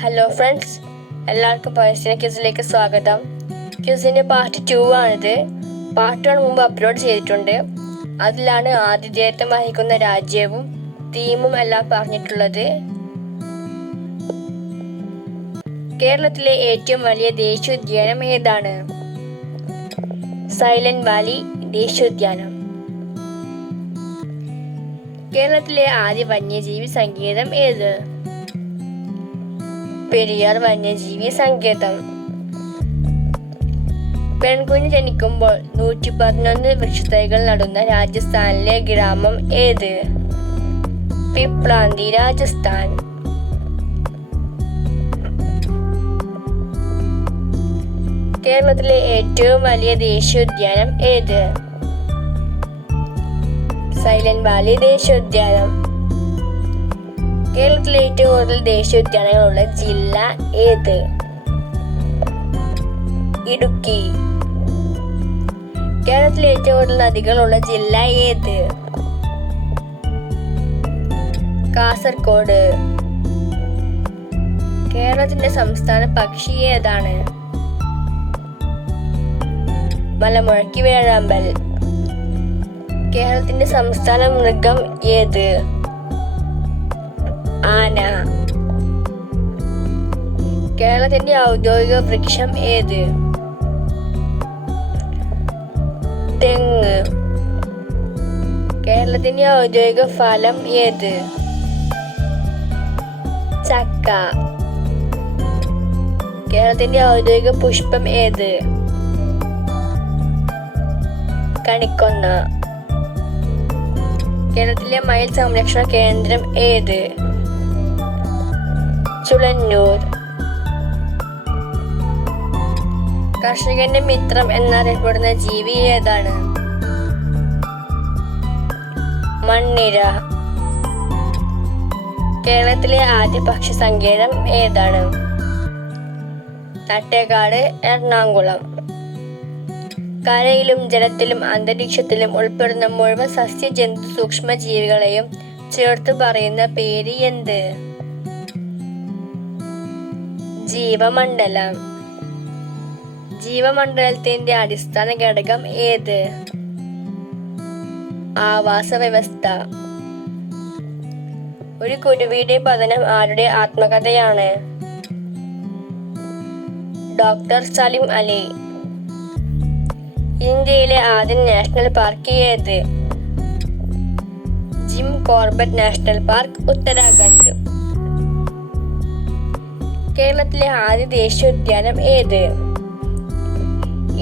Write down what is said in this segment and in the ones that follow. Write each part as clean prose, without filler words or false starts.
Hello friends, എല്ലാവർക്കും പഴശ്ശിന ക്യൂസിലേക്ക് സ്വാഗതം. ക്യൂസിൻ്റെ part 2 ആണിത്. പാർട്ട് 1 മുമ്പ് അപ്ലോഡ് ചെയ്തിട്ടുണ്ട്. അതിലാണ് ആതിഥേയത്വം വഹിക്കുന്ന രാജ്യവും തീമും എല്ലാം പറഞ്ഞിട്ടുള്ളത്. കേരളത്തിലെ ഏറ്റവും വലിയ ദേശീയോദ്യാനം ഏതാണ്? സൈലന്റ് വാലി ദേശീയോദ്യാനം. കേരളത്തിലെ ആദ്യ വന്യജീവി സങ്കേതം ഏത്? പെരിയാർ വന്യജീവി സങ്കേതം. പെൺകുഞ്ഞ് ജനിക്കുമ്പോൾ 111 വൃക്ഷത്തൈകൾ നടുന്ന രാജസ്ഥാനിലെ ഗ്രാമം ഏത്? പിപ്ലാന്തി, രാജസ്ഥാൻ. കേരളത്തിലെ ഏറ്റവും വലിയ ദേശീയോദ്യാനം ഏത്? സൈലന്റ് വാലി ദേശീയോദ്യാനം. കേരളത്തിലെ ഏറ്റവും കൂടുതൽ ദേശീയോദ്യാനങ്ങളുള്ള ജില്ല ഏത്? ഇടുക്കി. കേരളത്തിലെ ഏറ്റവും കൂടുതൽ നദികളുള്ള ജില്ല ഏത്? കാസർഗോഡ്. കേരളത്തിന്റെ സംസ്ഥാന പക്ഷി ഏതാണ്? മലമുഴക്കി വേഴാമ്പൽ. കേരളത്തിന്റെ സംസ്ഥാന മൃഗം ഏത്? ആന. കേരളത്തിന്റെ ഔദ്യോഗിക വൃക്ഷം ഏത്? തെങ്ങ്. കേരളത്തിന്റെ ഔദ്യോഗിക ഫലം ഏത്? ചക്ക. കേരളത്തിന്റെ ഔദ്യോഗിക പുഷ്പം ഏത്? കണിക്കൊന്ന. കേരളത്തിലെ മയിൽ സംരക്ഷണ കേന്ദ്രം ഏത്? ചുളന്നൂർ. കർഷകന്റെ മിത്രം എന്നറിയപ്പെടുന്ന ജീവി ഏതാണ്? മണ്ണിര. കേരളത്തിലെ ആദ്യ പക്ഷി സങ്കേതം ഏതാണ്? തട്ടേക്കാട്, എറണാകുളം. കരയിലും ജലത്തിലും അന്തരീക്ഷത്തിലും ഉൾപ്പെടുന്ന മുഴുവൻ സസ്യ ജന്തു സൂക്ഷ്മ ജീവികളെയും ചേർത്ത് പറയുന്ന പേര് എന്ത്? ജീവമണ്ഡലം. ജീവമണ്ഡലത്തിന്റെ അടിസ്ഥാന ഘടകം ഏത്? ആവാസ വ്യവസ്ഥ. ഒരു കുരുവിയുടെ പതനം ആരുടെ ആത്മകഥയാണ്? ഡോക്ടർ സലിം അലി. ഇന്ത്യയിലെ ആദ്യ നാഷണൽ പാർക്ക് ഏത്? Jim Corbett national park, Uttarakhand. കേരളത്തിലെ ആദ്യ ദേശീയോദ്യാനം ഏത്?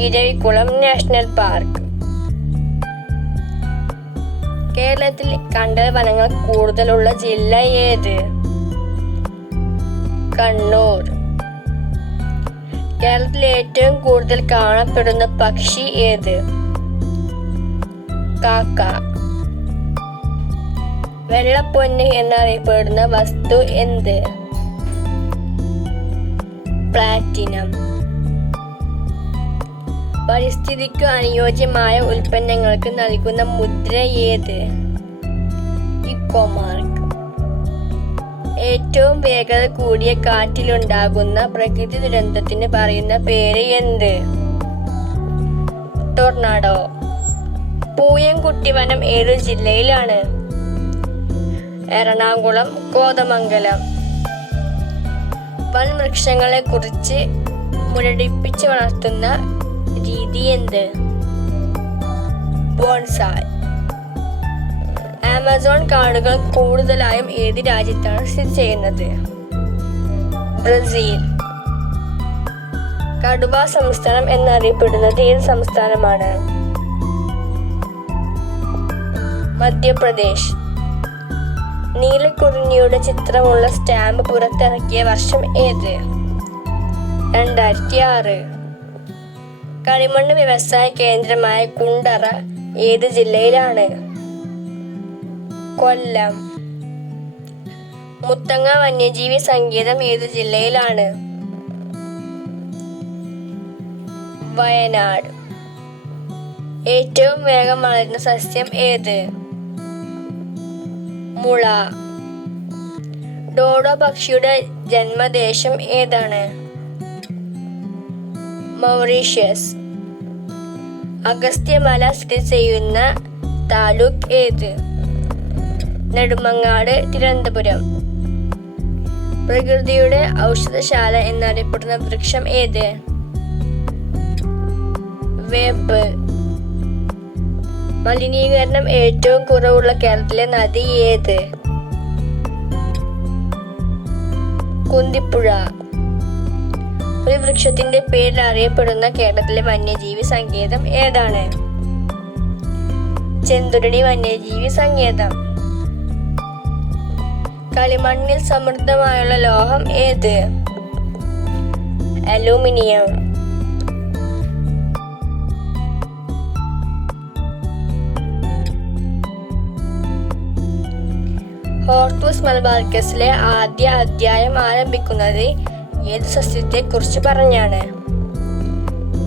Eravikulam national park. കേരളത്തിൽ കണ്ടൽ വനങ്ങൾ കൂടുതലുള്ള ജില്ല ഏത്? കണ്ണൂർ. കേരളത്തിൽ ഏറ്റവും കൂടുതൽ കാണപ്പെടുന്ന പക്ഷി ഏത്? കാക്ക. വെള്ളപ്പൊന്ന് എന്നറിയപ്പെടുന്ന വസ്തു എന്ത്? പ്ലാറ്റിനം. പരിസ്ഥിതിക്ക് അനുയോജ്യമായ ഉൽപ്പന്നങ്ങൾക്ക് നൽകുന്ന മുദ്ര ഏത്? ഇക്കോമാർക്ക്. ഏറ്റവും വേഗത കൂടിയ കാറ്റിലുണ്ടാകുന്ന പ്രകൃതി ദുരന്തത്തിന് പറയുന്ന പേര് എന്ത്? ടൊർണാഡോ. പൂയംകുട്ടി വനം ഏത് ജില്ലയിലാണ്? എറണാകുളം, കോതമംഗലം. വൻവൃക്ഷങ്ങളെ കുറിച്ച് മുരടിപ്പിച്ച് വളർത്തുന്ന രീതി എന്ത്? ബോൺസായ്. ആമസോൺ കാടുകൾ കൂടുതലായും ഏത് രാജ്യത്താണ് സ്ഥിതി ചെയ്യുന്നത്? ബ്രസീൽ. കടുവ സംസ്ഥാനം എന്നറിയപ്പെടുന്നത് ഏത് സംസ്ഥാനമാണ്? മധ്യപ്രദേശ്. നീലക്കുറിഞ്ഞിയുടെ ചിത്രമുള്ള സ്റ്റാമ്പ് പുറത്തിറക്കിയ വർഷം ഏത്? 2006. കളിമണ്ണ് വ്യവസായ കേന്ദ്രമായ കുണ്ടറ ഏത് ജില്ലയിലാണ്? കൊല്ലം. മുത്തങ്ങ വന്യജീവി സങ്കേതം ഏത് ജില്ലയിലാണ്? വയനാട്. ഏറ്റവും വേഗം വളരുന്ന സസ്യം ഏത്? മുള. ഡോഡോ പക്ഷിയുടെ ജന്മദേശം ഏതാണ്? മൗറീഷ്യസ്. അഗസ്ത്യമല സ്ഥിതി ചെയ്യുന്ന താലൂക്ക് ഏത്? നെടുമങ്ങാട്, തിരുവനന്തപുരം. പ്രകൃതിയുടെ ഔഷധശാല എന്നറിയപ്പെടുന്ന വൃക്ഷം ഏത്? വേപ്പ്. മലിനീകരണം ഏറ്റവും കുറവുള്ള കേരളത്തിലെ നദി ഏത്? കുന്തിപ്പുഴ. ഒരു വൃക്ഷത്തിന്റെ പേരിൽ അറിയപ്പെടുന്ന കേരളത്തിലെ വന്യജീവി സങ്കേതം ഏതാണ്? ചെന്തുരുണി വന്യജീവി സങ്കേതം. കളിമണ്ണിൽ സമൃദ്ധമായുള്ള ലോഹം ഏത്? അലൂമിനിയം. ഹോർത്തൂസ് മലബാർക്കസിലെ ആദ്യ അധ്യായം ആരംഭിക്കുന്നത് ഏത് സസ്യത്തെ കുറിച്ച് പറഞ്ഞാണ്?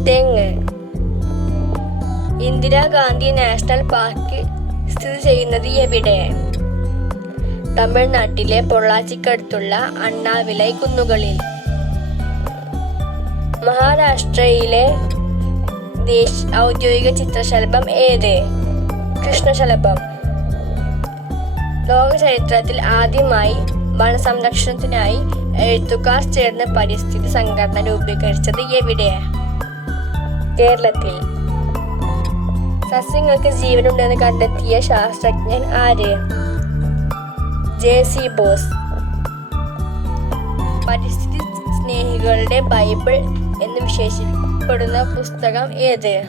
തെങ്ങ്. ഇന്ദിരാഗാന്ധി നാഷണൽ പാർക്ക് സ്ഥിതി ചെയ്യുന്നത് എവിടെ? തമിഴ്നാട്ടിലെ പൊള്ളാച്ചിക്കടുത്തുള്ള അണ്ണാവിലൈ കുന്നുകളിൽ. മഹാരാഷ്ട്രയിലെ ഔദ്യോഗിക ചിത്രശലഭം ഏത്? കൃഷ്ണശലഭം. ലോക ചരിത്രത്തിൽ ആദ്യമായി വനസംരക്ഷണത്തിനായി എഴുത്തുകാർ ചേർന്ന് പരിസ്ഥിതി സംഘടന രൂപീകരിച്ചത് എവിടെ? കേരളത്തിൽ. സസ്യങ്ങൾക്ക് ജീവനുണ്ടെന്ന് കണ്ടെത്തിയ ശാസ്ത്രജ്ഞൻ ആര്? ജെ.സി. ബോസ്. പരിസ്ഥിതി സ്നേഹികളുടെ ബൈബിൾ എന്ന് വിശേഷിക്കപ്പെടുന്ന പുസ്തകം ഏത്?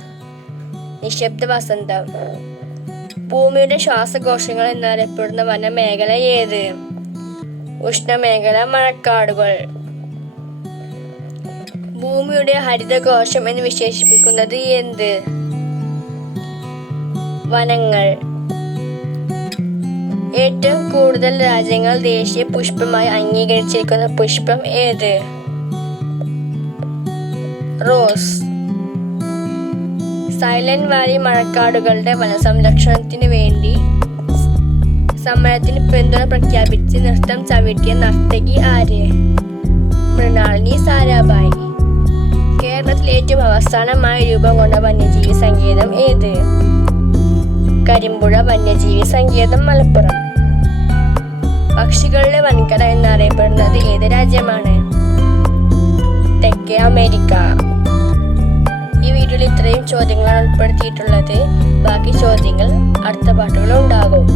നിശബ്ദ വസന്തം. ഭൂമിയുടെ ശ്വാസകോശങ്ങൾ എന്നറിയപ്പെടുന്ന വനമേഖല ഏത്? ഉഷ്ണമേഖല മഴക്കാടുകൾ. ഭൂമിയുടെ ഹരിതകോശം എന്ന് വിശേഷിപ്പിക്കുന്നത് എന്ത്? വനങ്ങൾ. ഏറ്റവും കൂടുതൽ രാജ്യങ്ങൾ ദേശീയ പുഷ്പമായി അംഗീകരിച്ചിരിക്കുന്ന പുഷ്പം ഏത്? റോസ്. സൈലന്റ് വാലി മഴക്കാടുകളുടെ വനസംരക്ഷണത്തിന് വേണ്ടി സമരത്തിന് പിന്തുണ പ്രഖ്യാപിച്ച് നൃത്തം ചവിട്ടിയ നർത്തകി ആര്? മൃണാളിനി സാരാഭായി. കേരളത്തിൽ ഏറ്റവും അവസാനമായി രൂപം കൊണ്ട വന്യജീവി സങ്കേതം ഏത്? കരിമ്പുഴ വന്യജീവി സങ്കേതം, മലപ്പുറം. പക്ഷികളുടെ വൻകര എന്നറിയപ്പെടുന്നത് ഏത് രാജ്യമാണ്? തെക്കേ അമേരിക്ക. ഈ വീഡിയോയിൽ ഇത്രയും ചോദ്യങ്ങളാണ് ഉൾപ്പെടുത്തിയിട്ടുള്ളത്. ബാക്കി ചോദ്യങ്ങൾ അടുത്ത പാട്ടുകൾ ഉണ്ടാകും.